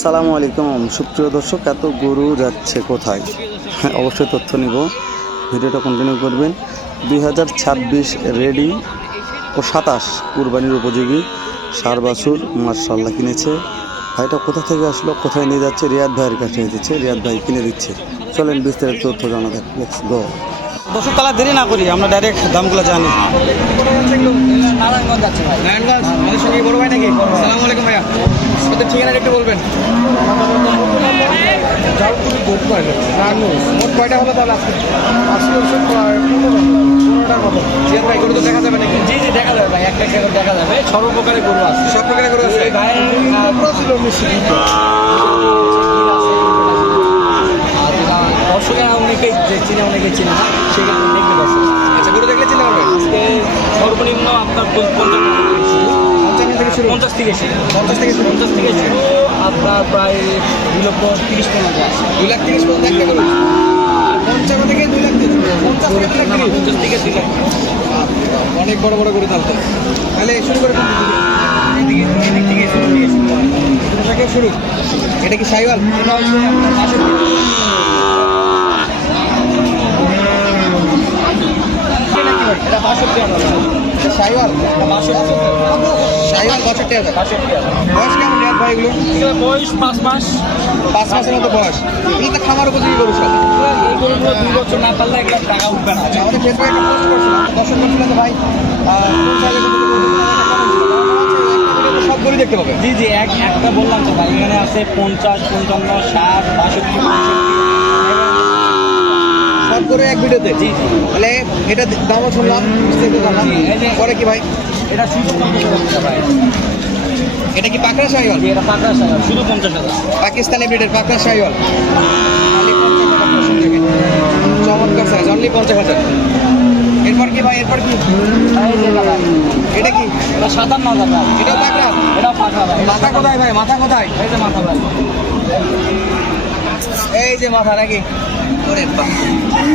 আসসালামু আলাইকুম সুপ্রিয় দর্শক, এত গরু যাচ্ছে কোথায়? হ্যাঁ, অবশ্যই তথ্য নিব, ভিডিওটা কন্টিনিউ করবেন। 2026 রেডি ও 27 কুরবানির উপযোগী সার বাছুর মাশাআল্লাহ কিনেছে। ভাইটা কোথা থেকে আসলো, কোথায় নিয়ে যাচ্ছে? রিয়াদ ভাইয়ের কাছে দিচ্ছে, রিয়াদ ভাই কিনে দিচ্ছে। চলেন বিস্তারিত তথ্য জানা যাক। Let's go. দর্শক তালা দেরি না করি, আমরা ডাইরেক্ট দামগুলো জানি। নারায়ণগঞ্জ যাচ্ছে ভাই। নারায়ণগঞ্জ আমাদের সঙ্গে বড় ভাই নাকি? আসসালামু আলাইকুম ভাইয়া, আপনাদের ঠিকানাটা একটু বলবেন। মোট কয়টা হলো তাহলে আজকে? জিয়াদ ভাই গরু তো দেখা যাবে নাকি? জি জি দেখা যাবে ভাই, একটা একটা করে দেখা যাবে। সর্বপ্রকারের গরু আছে। সব প্রকারের গরু আছে ভাই দর্শকেরা অনেকেই চিনে অনেকেই চিনে না, সেক্ষেত্রে দেখতে পাচ্ছেন। আচ্ছা, গরু দেখলে চিনতে পারবেন। আজকে সর্বনিম্ন আপনার 50 থেকে শুরু। 50 থেকে শুরু। 50 থেকে শুরু আপনার প্রায় 2,30,000 পর্যন্ত আছে। 2,30,000 পর্যন্ত একটা গরু। 55 থেকে 2,30,000, 50 থেকে 2,30,000। 50 থেকে 2,00,000। অনেক বড় বড় গরু তাহলে। তাহলে শুরু করে এদিক থেকে শুরু দিয়ে শুরু হয়। শুরু। এটা কি সাইওয়াল? এটা হচ্ছে আপনার 62। এটা 62,000। সাইওয়াল? 62,000। সাইওয়াল 62,000। 62,000। বয়স কেমন রিয়াদ ভাই এগুলো? এগুলো বয়স 5 মাস। 5 মাসের মতো বয়স। এগুলো তো খামার উপযোগী গরু সব। এই গরুগুলো 2 বছর না পারলে এগুলো টাকা উঠবে না। আমাদের ফেসবুকে একটা পোস্ট করছিলাম, দর্শক বলছিল যে ভাই কোন সাইজের গরু সব গরু দেখতে পাবে। জি জি একটা বললাম তো ভাই, এখানে আছে 50, 55, 60, 62, সব গরু এক ভিডিওতে। জি জি। তাহলে এটা দামও শুনলাম, বিস্তারিত জানলাম। এই যে- পরে কি ভাই? এটা শুধু 50,000 ভাই। এটা কি পাকড়া সাইওয়াল? জি, এটা 50,000, শুধু 50,000। পাকিস্তানি ব্রিডের পাকড়া সাইওয়াল। অনলি 50,000 দেখেন। চমৎকার সাইজ, অনলি 50,000। এরপর কি ভাই? এরপর কি? এই যে এটা ভাই, এটা কি? এটা 57,000 ভাই। এটাও পাকড়া? এটাও পাকা ভাই। মাথা কোথায় ভাই? মাথা কোথায়? এই যে মাথা ভাই। এই যে মাথা নাকি? ওরে বাহ!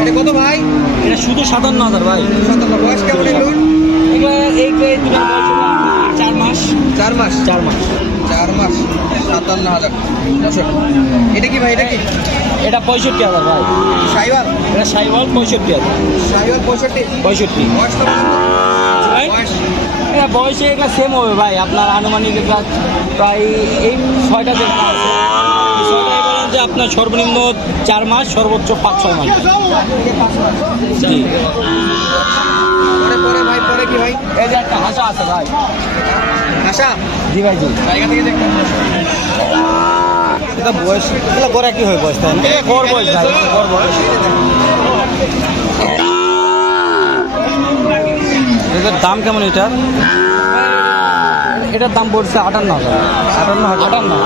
এটা কত ভাই? এটা শুধু 57,000 ভাই। 57। বয়স কেমন এগুলো? এগুলো এই দুটো বয়স হলো 4 মাস। 4 মাস। 4 মাস। 4 মাস 57,000। দর্শক, এটা কি ভাই? এটা কি? এটা 65,000 ভাই। সাইওয়াল? এটা সাইওয়াল 65,000। সাইওয়াল 65। 65। বয়স তো ভাই বয়স এটা বয়সে এগুলো সেম হবে ভাই, আপনার আনুমানিক এগুলা প্রায় এই 6টা যেটা আছে, এই 6টায় বলেন যে আপনার সর্বনিম্ন 4 মাস, সর্বোচ্চ 5-6 মাস। জি। পরে পরে ভাই, পরে কি ভাই? এই যে একটা হাসা আছে ভাই। আশা জি ভাই জি। জায়গা থেকে দেখতে। এটা বয়স এগুলো গড় একই হয় বয়স, তাই না? এটা গড় বয়স ভাই, গড় বয়স। এটার দাম কেমন এটার? এটার দাম পড়ছে 58,000। 58,000।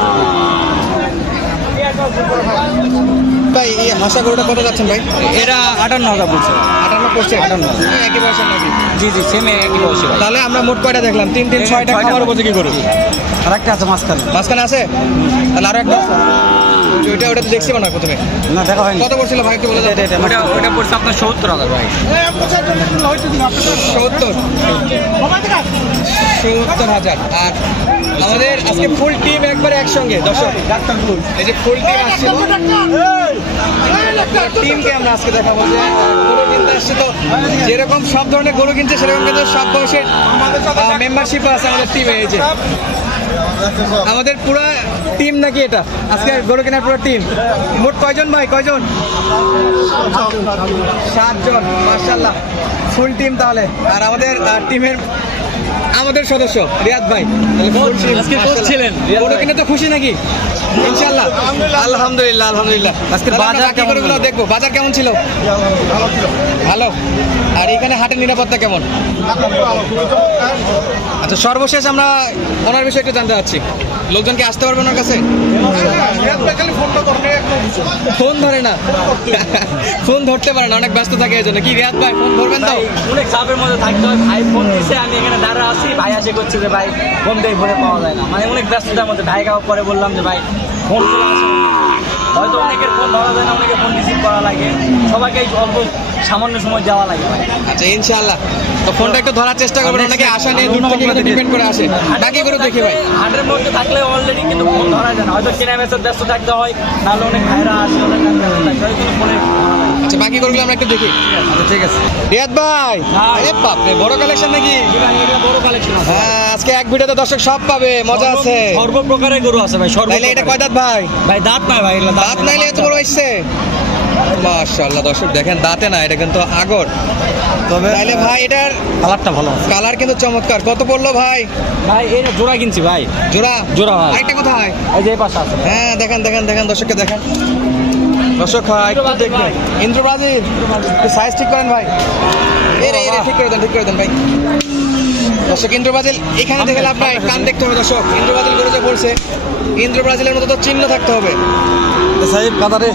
ভাই এই হাসা গরুটা কত যাচ্ছেন ভাই? এটা 58,000 বলছে। 58 করছে। 58। একই বয়সের নাকি? জি জি সেম একই বয়সে ভাই। তাহলে আমরা মোট কয়টা দেখলাম? 3 6টা খামার উপযোগী গরু। আর একটা আছে মাঝখানে। মাঝখানে আছে? তাহলে আরো একটা আছে। ওটা তো দেখছি মনে হয় প্রথমে। না, দেখা হয়নি। কত পড়ছিল ভাই একটু বলে দাও। ওটা পড়ছে আপনার 70,000 ভাই। 70,000। আর আমাদের আজকে ফুল টিম একবারে একসঙ্গে দর্শক। এই যে ফুল টিম আসছিল, টিমকে আমরা আজকে দেখাবো যে গরু কিনতে আসছে। তো যেরকম সব ধরনের গরু কিনছে সেরকম কিন্তু সব বয়সের মেম্বারশিপ আছে আমাদের টিমে। এই যে আমাদের পুরো টিম নাকি এটা আজকে গরু কেনার পুরো টিম। মোট কয়জন ভাই? কয়জন? 7 জন। মাশাআল্লাহ, ফুল টিম তাহলে। আর আমাদের টিমের আমাদের সদস্য রিয়াদ ভাই। আজকে কোচ ছিলেন। গরু কিনে তো খুশি নাকি? ইনশাআল্লাহ। আলহামদুলিল্লাহ, আলহামদুলিল্লাহ। আজকের বাজার কেমন গরুগুলো দেখবো। বাজার কেমন ছিল? ভালো। আর এখানে হাটের নিরাপত্তা কেমন? আচ্ছা, সর্বশেষ আমরা ওনার বিষয়ে একটু জানতে চাচ্ছি। লোকজনকে আসতে পারবে ওনার কাছে? ফোন ধরে না, ফোন ধরতে পারে না, অনেক ব্যস্ত থাকে এই জন্য। কি রিয়াদ ভাই ফোন ধরবেন তো? ভাই, অনেক চাপের মধ্যে থাকতে হয়। ভাই ফোন দিছে, আমি এখানে দাঁড়া আছি, ভাই আসে করছে যে ভাই ফোন দিয়ে ফোনে পাওয়া যায় না, মানে অনেক ব্যস্ততার মধ্যে। ভাই খাওয়ার পরে বললাম যে ভাই ফোন হয়তো অনেকের ফোন ধরা যায় না, অনেকের ফোন রিসিভ করা লাগে। সবাইকে অল্প সামান্য সময় যাওয়া লাগে ভাই। আচ্ছা ইনশাআল্লাহ। তো ফোনটা একটু ধরার চেষ্টা করবেন, অনেকে আশা নিয়ে দূর থেকে কিন্তু ডিপেন্ড করে আসে। বাকি গরু দেখি ভাই। হাটের মধ্যে থাকলে অলরেডি কিন্তু ফোন ধরা যায় না, হয়তো কেনা বেচার ব্যস্ত থাকতে হয়, নাহলে অনেক ভাইরা আসে, অনেক থাকতে হয়, কিন্তু ফোনে আচ্ছা বাকি গরুগুলো আমরা একটু দেখি। আচ্ছা ঠিক আছে রিয়াদ ভাই। আরে বাপ রে, বড় কালেকশন নাকি? বড় কালেকশন আছে। হ্যাঁ আজকে এক ভিডিওতে দর্শক সব পাবে, মজা আছে। সর্বপ্রকারের গরু আছে ভাই, তাইলে এটা কয় দাঁত ভাই? ভাই দাঁত নাই ভাই, এগুলো দাঁত নাইলে এত বড় হইছে। মাশাআল্লাহ দর্শক দেখেন, দাঁতে না, এটা কিন্তু আগর। তবে তাইলে ভাই এটার কালারটা ভালো আছে। কালার কিন্তু চমৎকার। কত পড়লো ভাই? ভাই এই জোড়া কিনছি ভাই, জোড়া জোড়া ভাই। আরেকটা কোথায়? এই যে এই পাশে আছে। হ্যাঁ দেখেন দেখেন দেখেন, দর্শককে দেখেন। দর্শক ভাই একটু দেখবেন, ইন্দ্র ব্রাজিল একটু সাইজ ঠিক করেন ভাই। এরে ঠিক করে দেন, ঠিক করে দেন ভাই। দর্শক ইন্দ্র ব্রাজিল এখানে দেখে লাভ নাই, কান দেখতে হবে দর্শক। ইন্দ্র ব্রাজিল গরু যে পড়ছে, ইন্দ্র ব্রাজিলের মতো তো চিহ্ন থাকতে হবে। সাহেব কাতারে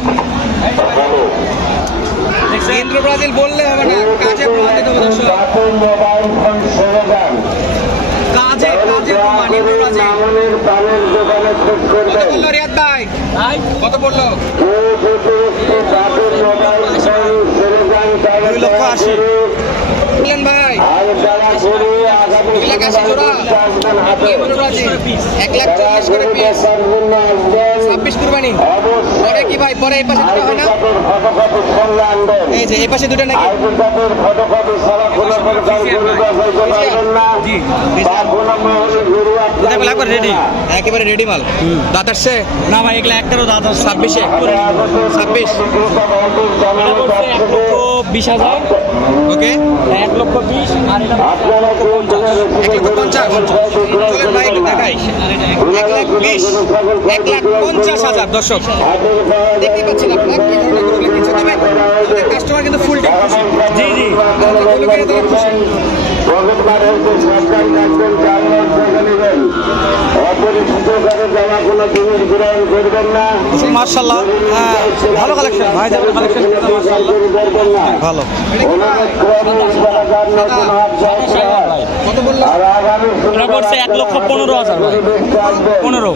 ইন্দ্র ব্রাজিল বললে হবে না, কাজে প্রমাণ দিতে হবে দর্শক। কাজে কাজে প্রমাণ। ইন্দ্র ব্রাজিল কত বললো রিয়াদ ভাই? ভাই কত বললো? 2,80,000 বললেন ভাই এলাকা জোড়া ইন্দ্র ব্রাজিল 1,40,000 করে পিস, 26 কুরবানি। পরে কি ভাই, পরে এই পাশে দুটো হয় না? এই যে এই পাশে দুটো নাকি? রেডি একেবারে রেডি মাল। দাঁত আসছে না ভাই, এগুলো একটারও দাঁত আছে। 26-এ 26 এটা পড়ছে 1,20,000, ওকে 1,20,000 আর এটা 1,50,000। চলেন ভাই একটু দেখাই। 1,20,000 দর্শক দেখতে পাচ্ছেন আপনারা কি ধরনের গরুগুলো কিনছে। তবে আমাদের কাস্টমার কিন্তু ফুল টাইম খুশি। জি জি গরু কিনে তারা খুশি। মার্শাল্লাহ ভালো কালেকশন ভাই, যাদের কালেকশন ভালো। কত বললো? এটা পড়ছে 1,15,000 ভাই, 15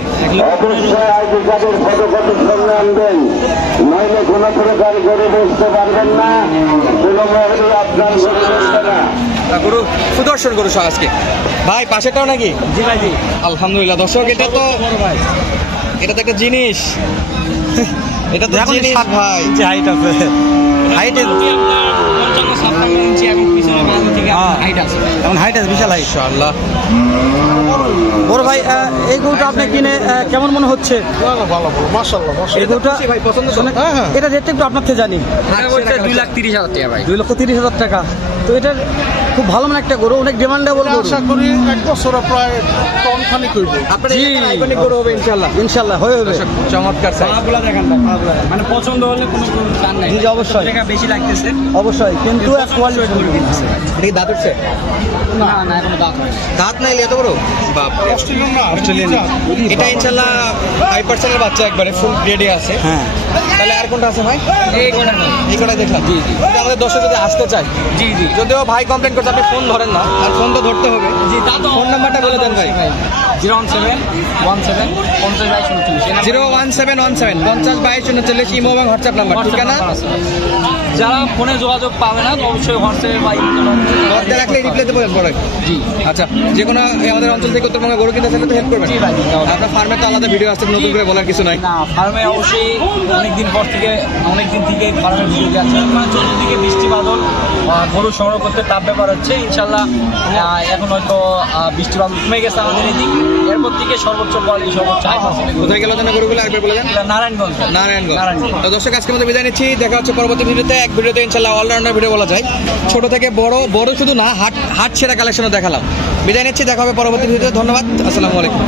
গরু সুদর্শন গরু সব আজকে ভাই। পাশেটাও নাকি? জি ভাই জি। আলহামদুলিল্লাহ দর্শক, এটা তো ভাই এটা তো একটা জিনিস। এটা তো এখন জিনিস 7 ভাই। ইঞ্চি হাইট আছে। হাইটে আপনার 55-57 ইঞ্চি এবং পিছনে বাজু থেকে হাইট আছে। এখন হাইট আছে, বিশাল হাইট। ইনশাআল্লাহ। বড় ভাই এই গরুটা আপনি কিনে কেমন মনে হচ্ছে? এই গরুটা খুশি ভাই, পছন্দ তো? এটা রেটটা একটু আপনার থেকে জানি। এটা পড়ছে 2,30,000 টাকা ভাই। 2,30,000 টাকা। তো এটার খুব ভালো মানে একটা গরু, অনেক ডিমান্ডেবল গরু। আশা করি এক বছরে প্রায় টন খানিক হইব। আপনার জি। এখানে আইকনিক গরু হবে ইনশাআল্লাহ। ইনশাল্লাহ হয়ে হবে। দর্শক, চমৎকার সাইজ। পাগুলা দেখেন ভাই, পাগুলা মানে পছন্দ হলে কোনো টান নাই। জি, জি, অবশ্যই। টাকা বেশি লাগতেছে অবশ্যই, কিন্তু এক কোয়ালিটি এটা কি দাঁত উঠছে? না না, এখনো দাঁত হয় না। দাঁত নাই এত বড়? বাপ রে। অস্ট্রেলিয়ান না, অস্ট্রেলিয়ান। এটা ইনশাআল্লাহ 5% এর বাচ্চা, একবারে ফুল গ্রেডে আছে। হ্যাঁ। তাহলে আর কোনটা আছে ভাই? এই কোনটা না। এই কোনটা দেখলাম। জি জি। আমাদের দর্শক যদি আসতে চায়, জি জি যদিও ভাই কমপ্লেন করছে আপনি ফোন ধরেন না, আর ফোন তো ধরতে হবে। জি, তা তো ফোন নাম্বারটা বলে দেন ভাই। 01717 50 01717 50 ইমো এবং হোয়াটসঅ্যাপ নাম্বার, ঠিকানা? যারা ফোনে যোগাযোগ পাবে না অবশ্যই হোয়াটসঅ্যাপে বা ঘরতে রাখলে রিপ্লাই দেবো পরে। জি আচ্ছা, যে কোনো আমাদের অঞ্চল থেকে উত্তরবঙ্গে গরু কিনতে চাইলে তো হেল্প করবেন। জি ভাই, জি, অবশ্যই। আপনার ফার্মে তো আলাদা ভিডিও আসছে, নতুন করে বলার কিছু নাই। না, ফার্মে অবশ্যই অনেকদিন থেকে ফার্মে ভিডিও যাচ্ছে, মানে চতুর্দিকে বৃষ্টি বাদল, গরু সংগ্রহ করতে টাপ ব্যাপার হচ্ছে। ইনশাল্লাহ এখন হয়তো বৃষ্টি বাদল কমে গেছে আমাদের এদিক, এরপর থেকে সর্বোচ্চ কোয়ালিটি, সর্বোচ্চ হাই পার্সেন্টের কোথায় গেল যেন গরুগুলো একবার বলে দেন। নারায়ণগঞ্জ। নারায়ণগঞ্জ। নারায়ণগঞ্জ। তো দর্শক আজকের মধ্যে বিদায় নিচ্ছি, দেখা হচ্ছে পরবর্তী ভিডিওতে। এক ভিডিওতে ইনশাল্লাহ অলরাউন্ডার ভিডিও বলা যায়, ছোট থেকে বড়, বড় শুধু না, হাট সেরা কালেকশনও দেখালাম। বিদায় নিচ্ছি, দেখা হবে পরবর্তী ভিডিওতে। ধন্যবাদ, আসসালামু আলাইকুম।